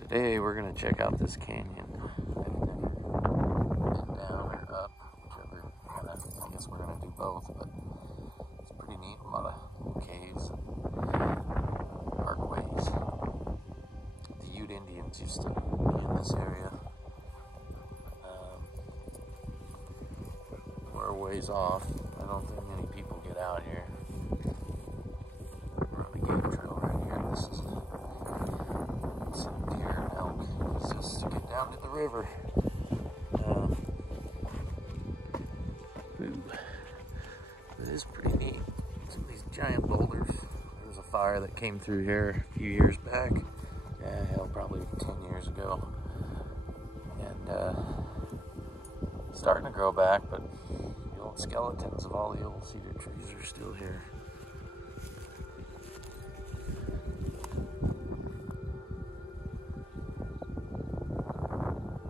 Today we're gonna check out this canyon. Head down or up, whichever. I guess we're gonna do both, but it's pretty neat. A lot of caves, parkways. The Ute Indians used to be in this area. We're a ways off. I don't think many people get out here. We're on a game trail right here. This is some deer and elk. It's just to get down to the river. It is pretty neat. Some of these giant boulders. There was a fire that came through here a few years back. Yeah, hell, probably 10 years ago. And starting to grow back, but the old skeletons of all the old cedar trees are still here.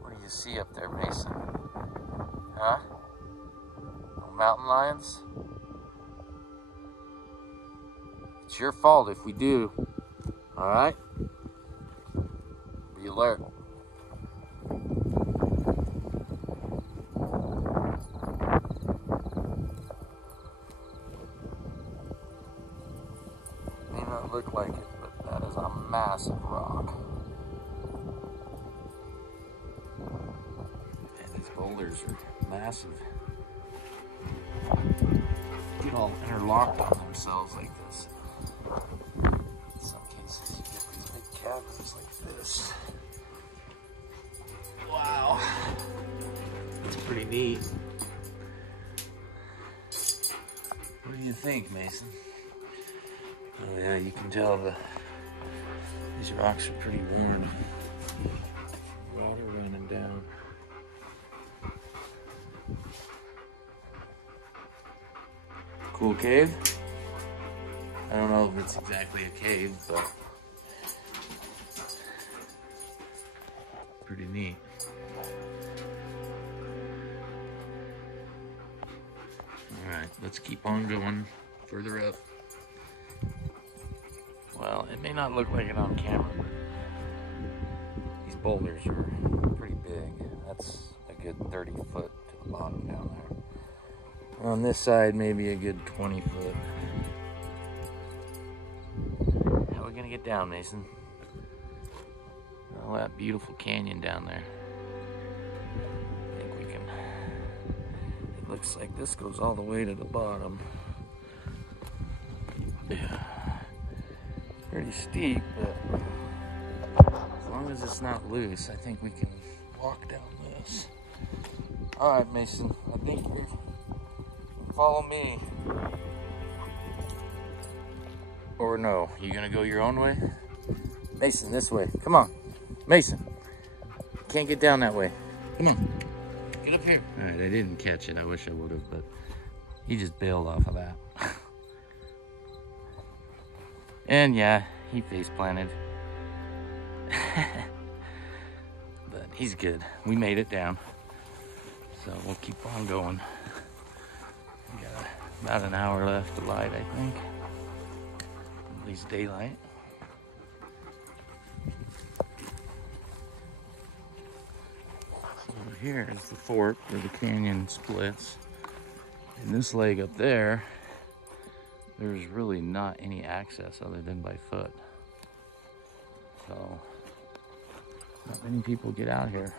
What do you see up there, Mason? Huh? No mountain lions? It's your fault if we do. Alright? Be alert. May not look like it, but that is a massive rock. And these boulders are massive. Get all interlocked on themselves like this. In some cases, you get these big caverns like this. Wow, it's pretty neat. What do you think, Mason? Oh yeah, you can tell these rocks are pretty worn. Water running down. Cool cave. I don't know if it's exactly a cave, but pretty neat. Alright, let's keep on going further up. Well, it may not look like it on camera, but these boulders are pretty big. That's a good 30 foot to the bottom down there. On this side, maybe a good 20 foot. How are we gonna get down, Mason? All that beautiful canyon down there. I think we can. It looks like this goes all the way to the bottom. Yeah. Pretty steep, but as long as it's not loose, I think we can walk down this. All right, Mason, I think you follow me. Or no, you gonna go your own way? Mason, this way, come on. Mason, can't get down that way. Come on, get up here. All right, I didn't catch it. I wish I would have, but he just bailed off of that. And yeah, he face planted. But he's good. We made it down. So we'll keep on going. We got about an hour left to light, I think. At least daylight. So here is the fork where the canyon splits. And this leg up there, there's really not any access other than by foot. So, not many people get out here.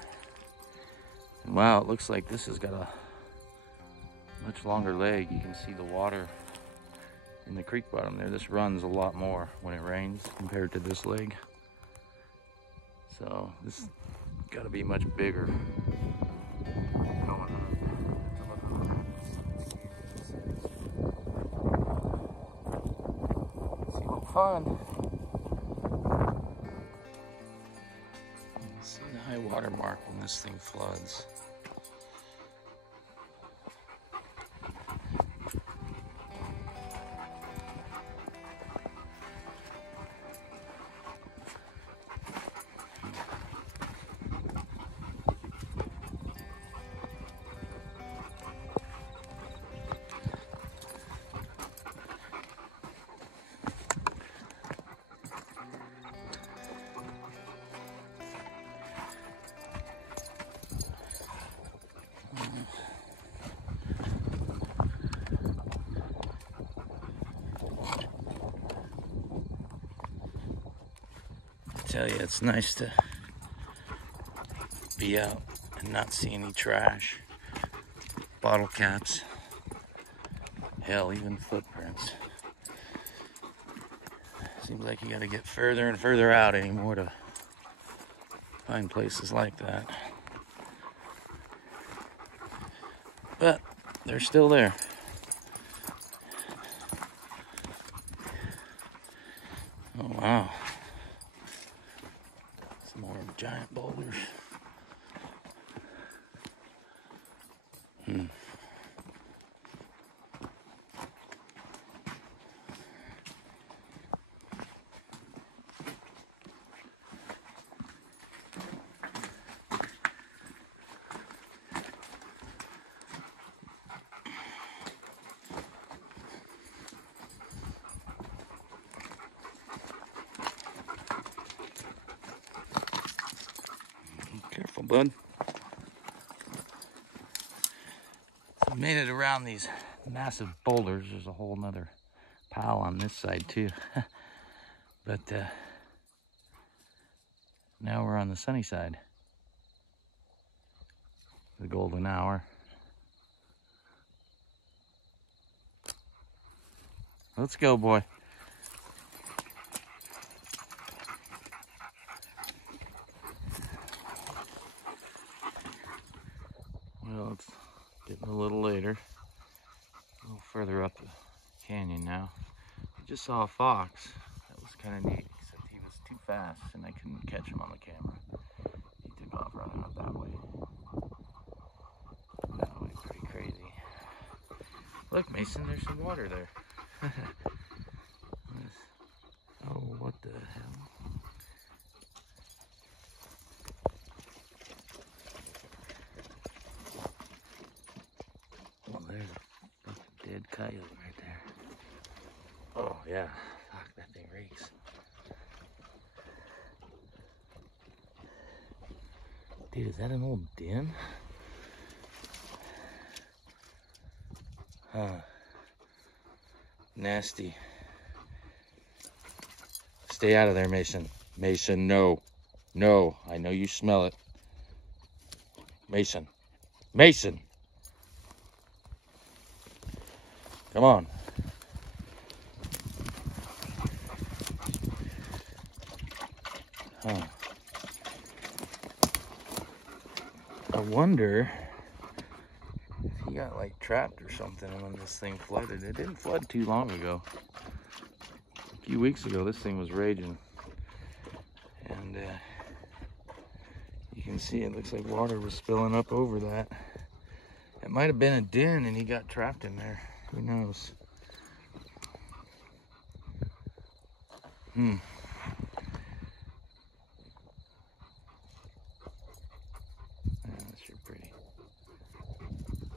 And wow, it looks like this has got a much longer leg. You can see the water in the creek bottom there. This runs a lot more when it rains compared to this leg. So, this has got to be much bigger. Fun. You can see the high water mark when this thing floods. tell you, it's nice to be out and not see any trash, bottle caps, hell, even footprints. Seems like you gotta get further and further out anymore to find places like that. But they're still there. Oh wow. Some more giant boulders. Careful, bud. So we made it around these massive boulders. There's a whole nother pile on this side too. But now we're on the sunny side. The golden hour. Let's go, boy. Well, it's getting a little later. A little further up the canyon now. I just saw a fox. That was kind of neat, except he was too fast and I couldn't catch him on the camera. He took off running up that way. That way, pretty crazy. Look, Mason, there's some water there. Oh, what the hell? Oh, there's a dead coyote right there. Oh, yeah. Fuck, that thing reeks. Dude, is that an old den? Huh. Nasty. Stay out of there, Mason. Mason, no. No. I know you smell it. Mason. Mason! Come on. Huh. I wonder if he got like trapped or something when this thing flooded. It didn't flood too long ago. A few weeks ago, this thing was raging. And you can see it looks like water was spilling up over that. It might have been a den and he got trapped in there. Who knows? That's sure pretty.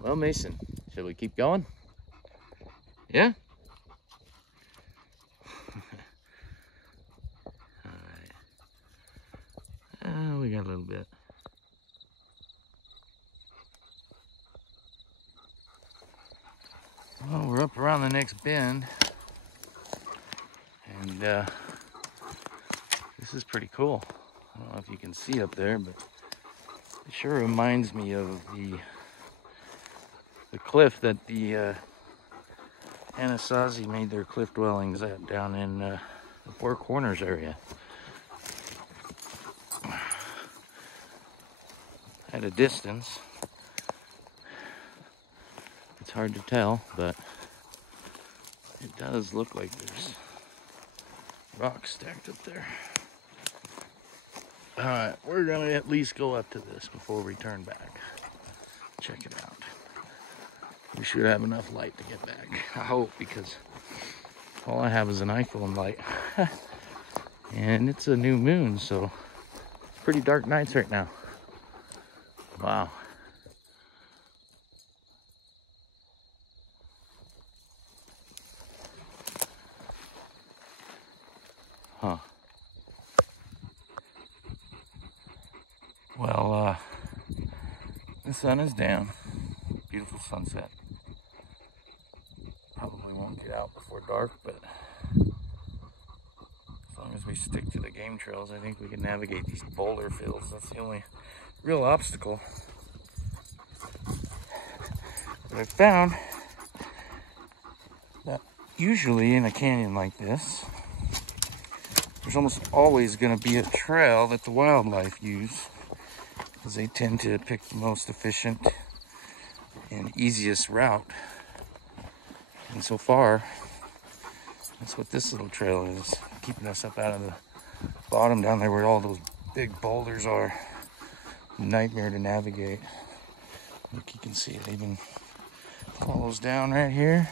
Well, Mason, shall we keep going? Yeah? Alright. We got a little bit. Well, we're up around the next bend. And this is pretty cool. I don't know if you can see up there, but it sure reminds me of the cliff that the Anasazi made their cliff dwellings at down in the Four Corners area. At a distance, it's hard to tell, but it does look like there's rocks stacked up there. Alright, we're gonna at least go up to this before we turn back. Check it out. We should have enough light to get back. I hope, because all I have is an iPhone light. And it's a new moon, so it's pretty dark nights right now. Wow. Huh. Well, the sun is down. Beautiful sunset. Probably won't get out before dark, but as long as as we stick to the game trails, I think we can navigate these boulder fields. That's the only real obstacle. But I found that usually in a canyon like this, there's almost always going to be a trail that the wildlife use, because they tend to pick the most efficient and easiest route. And so far, that's what this little trail is, keeping us up out of the bottom down there where all those big boulders are. Nightmare to navigate. Look, you can see it even follows down right here.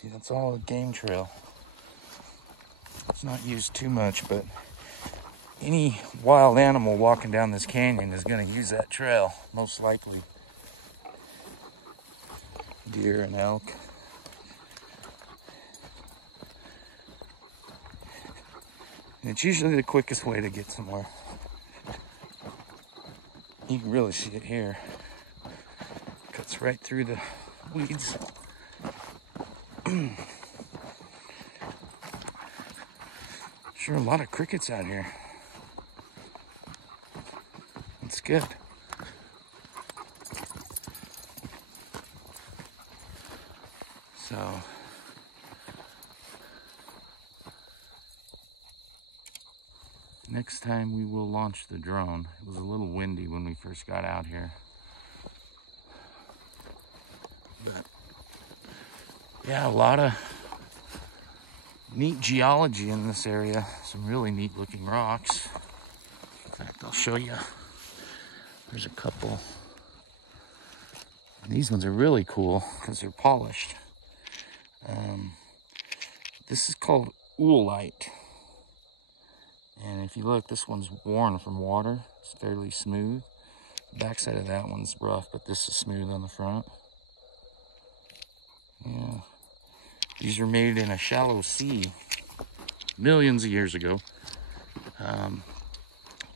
See, that's all a game trail. It's not used too much, but any wild animal walking down this canyon is going to use that trail, most likely. Deer and elk. And it's usually the quickest way to get somewhere. You can really see it here. Cuts right through the weeds. Sure, a lot of crickets out here. It's good. So, next time we will launch the drone. It was a little windy when we first got out here. But yeah, a lot of neat geology in this area. Some really neat looking rocks. In fact, I'll show you. There's a couple. And these ones are really cool because they're polished. This is called oolite. And if you look, this one's worn from water. It's fairly smooth. The backside of that one's rough, but this is smooth on the front. Yeah. These are made in a shallow sea millions of years ago.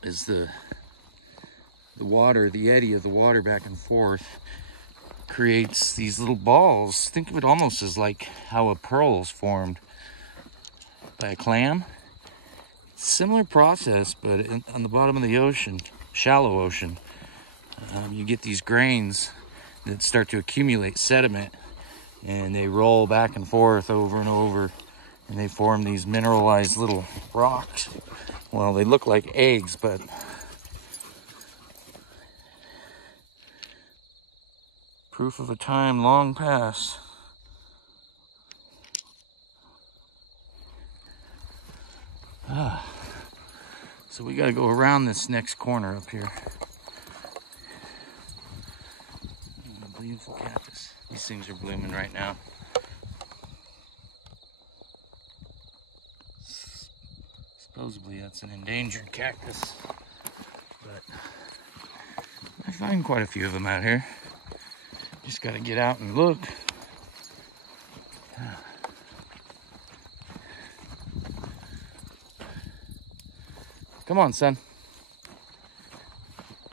Is the water, the eddy of the water back and forth creates these little balls. Think of it almost as like how a pearl is formed by a clam. Similar process, but on the bottom of the ocean, shallow ocean, you get these grains that start to accumulate sediment, and they roll back and forth over and over, and they form these mineralized little rocks. Well, they look like eggs, but proof of a time long past. So we got to go around this next corner up here. Beautiful cactus. These things are blooming right now. Supposedly that's an endangered cactus, but I find quite a few of them out here. Just got to get out and look. Come on, son.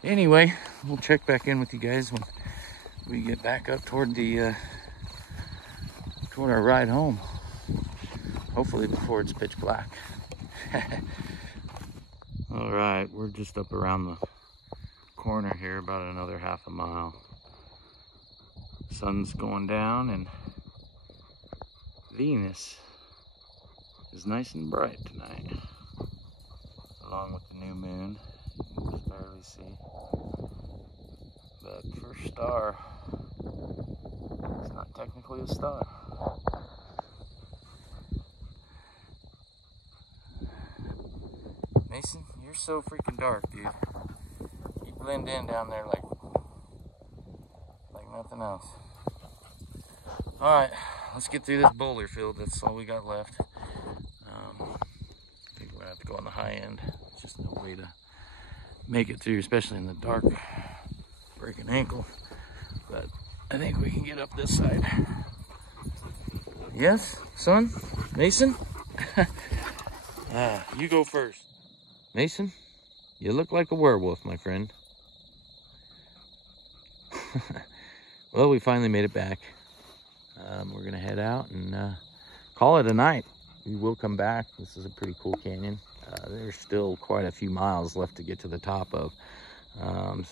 Anyway, we'll check back in with you guys when we get back up toward the toward our ride home. Hopefully before it's pitch black. All right, we're just up around the corner here, about another half a mile. Sun's going down and Venus is nice and bright tonight, along with the new moon. You can just barely see. But first star, it's not technically a star. Mason, you're so freaking dark, dude. You blend in down there like nothing else. Alright, let's get through this boulder field. That's all we got left. I think we're gonna have to go on the high end. There's just no way to make it through, especially in the dark. Break an ankle. But I think we can get up this side. Yes, son? Mason? You go first. Mason, you look like a werewolf, my friend. Well, we finally made it back. We're gonna head out and call it a night. we will come back. This is a pretty cool canyon. There's still quite a few miles left to get to the top of.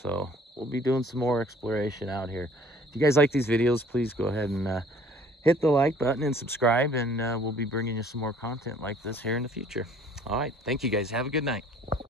So we'll be doing some more exploration out here. If you guys like these videos, please go ahead and hit the like button and subscribe, and we'll be bringing you some more content like this here in the future. All right, thank you guys. Have a good night.